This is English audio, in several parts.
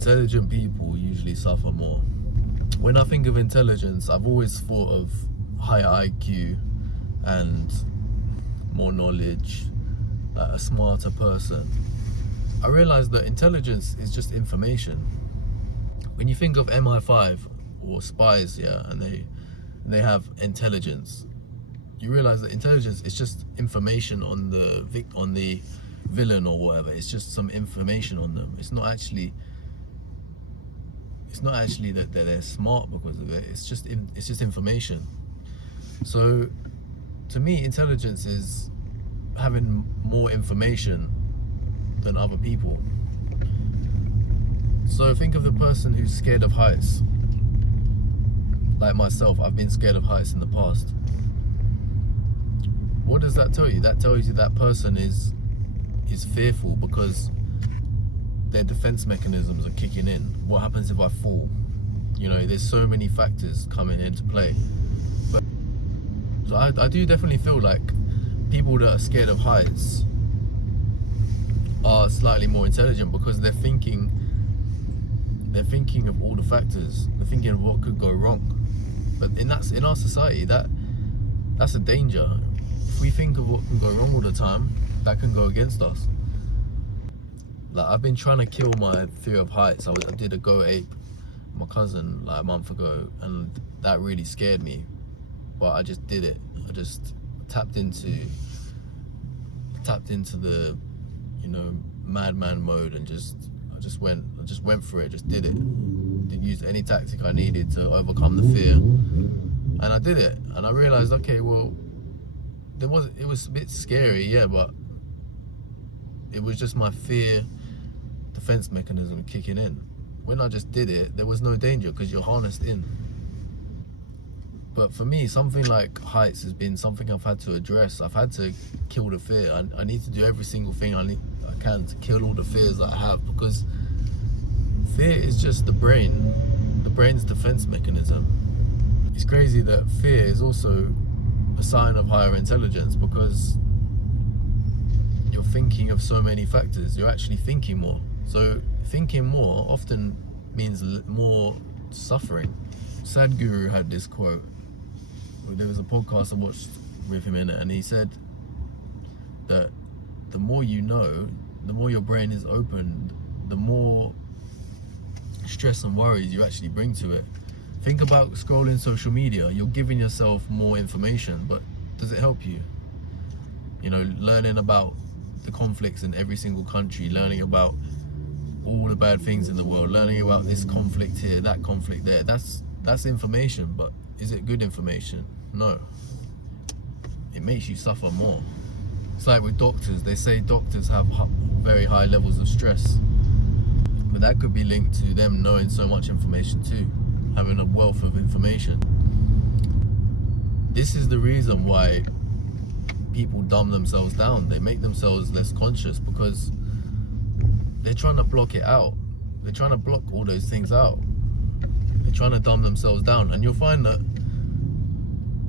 intelligent people usually suffer more. When I think of intelligence, I've always thought of higher IQ and more knowledge, like a smarter person. I realized that intelligence is just information. When you think of MI5 or spies, yeah, and they have intelligence, you realize that intelligence is just information on the villain or whatever. It's just some information on them. It's not actually that they're smart because of it. It's just information. So to me, intelligence is having more information than other people. So think of the person who's scared of heights. Like myself, I've been scared of heights in the past. What does that tell you? That tells you that person is fearful because their defense mechanisms are kicking in. What happens if I fall? You know, there's so many factors coming into play. But so I do definitely feel like people that are scared of heights are slightly more intelligent because they're thinking of all the factors. They're thinking of what could go wrong. But in our society, that's a danger. If we think of what can go wrong all the time, that can go against us. Like, I've been trying to kill my fear of heights. I did a go ape with my cousin like a month ago, and that really scared me. But I just did it. I just tapped into the, you know, madman mode, and I just went for it. Just did it. Didn't use any tactic I needed to overcome the fear, and I did it. And I realized, okay, well, it was a bit scary, yeah, but it was just my fear defense mechanism kicking in. When I just did it, there was no danger because you're harnessed in. But for me, something like heights has been something I've had to address. I've had to kill the fear. I need to do every single thing I can to kill all the fears that I have, because fear is just the brain's defense mechanism. It's crazy that fear is also a sign of higher intelligence, because you're thinking of so many factors. You're actually thinking more. So thinking more often means more suffering. Sadhguru had this quote. There was a podcast I watched with him in it, and he said that the more you know, the more your brain is opened, the more stress and worries you actually bring to it. Think about scrolling social media. You're giving yourself more information, but does it help you? You know, learning about the conflicts in every single country, learning about all the bad things in the world, learning about this conflict here, that conflict there. That's information, but is it good information? No. It makes you suffer more. It's like with doctors. They say doctors have very high levels of stress, but that could be linked to them knowing so much information too, having a wealth of information. This is the reason why people dumb themselves down. They make themselves less conscious because they're trying to block it out. They're trying to block all those things out. They're trying to dumb themselves down. And you'll find that,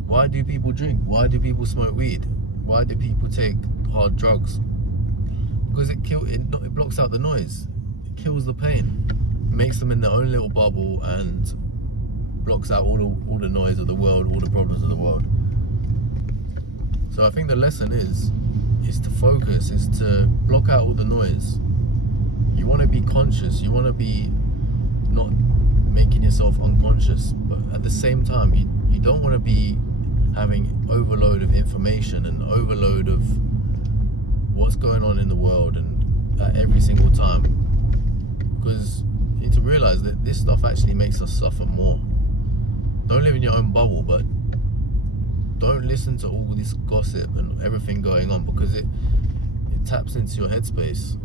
why do people drink? Why do people smoke weed? Why do people take hard drugs? Because it blocks out the noise. It kills the pain. It makes them in their own little bubble and blocks out all the noise of the world, all the problems of the world. So I think the lesson is to focus, is to block out all the noise. You want to be conscious. You want to be not making yourself unconscious, but at the same time, you don't want to be having overload of information and overload of what's going on in the world and at every single time, because you need to realize that this stuff actually makes us suffer more. Don't live in your own bubble, but don't listen to all this gossip and everything going on, because it taps into your headspace.